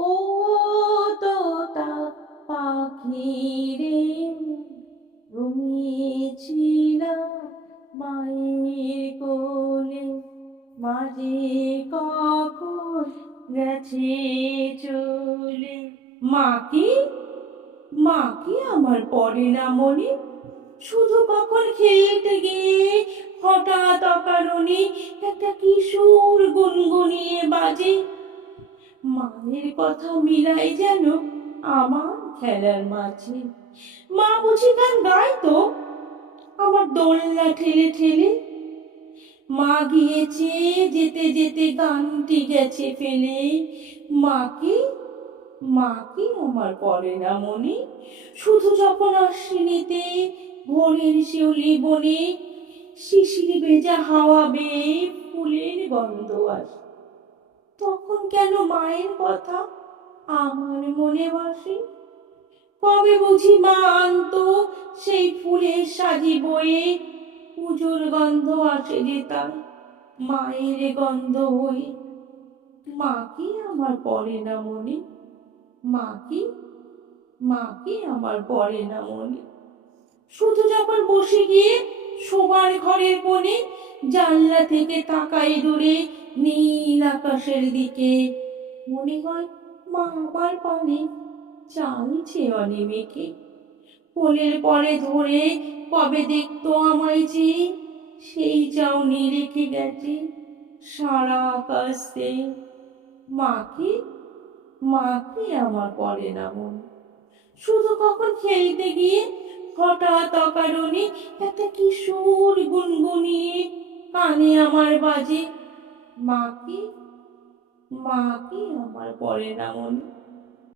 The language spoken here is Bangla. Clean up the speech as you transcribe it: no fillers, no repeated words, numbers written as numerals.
ও তোতা পাখি রে, ঘুমিয়েছিলাম মায়ের কোলে, মাঝে কখন গেছে চলে। মা কি, মা কি আমার পড়ে না মনে, শুধু কখন খেলতে গিয়ে হঠাৎ অকারণে একটা কিশোর গুনগুনিয়ে বাজে। মায়ের কথা মিলাই যেন আমার খেলার মাঝে। মা বুঝি গান গাইতো আমার দোলনা ঠেলে ঠেলে, মা গিয়েছে যেতে যেতে গানটি গেছে ফেলে। মাকে, মা কি আমার পড়ে না মনে, শুধু যখন আশ্বিনীতে ভোরের শিউলি বনে শিশির ভেজা হাওয়া বেয়ে ফুলের গন্ধ আসে, তখন কেন মায়ের কথা আমার মনে ভাসে। কবে বুঝি মা আনতো সেই ফুলের সাজি বয়ে, পুজোর গন্ধ আসে যে তার মায়ের গন্ধ হয়ে। মা কি আমার পড়ে না মনে, মা কি, মা কি আমার পড়ে না মনে, শুধু যখন বসে গিয়ে শোবার ঘরের কোণে জানলা থেকে তাকাই দূরে নীল আকাশের দিকে, মনে হয় মা আমার পানে চাইছে অনিমেষে। কোলের পরে ধরে কবে দেখতো আমায় যে, সেই চাউনি রেখে গেছে সারা আকাশে। মা কি, মা কি আমার পড়ে না মন, শুধু কখন খেলতে গিয়ে হঠাৎ অকারণে একটা কিশোর গুনগুনিয়ে কানে আমার বাজে। মা কি, মা কি আমার পড়ে না মন।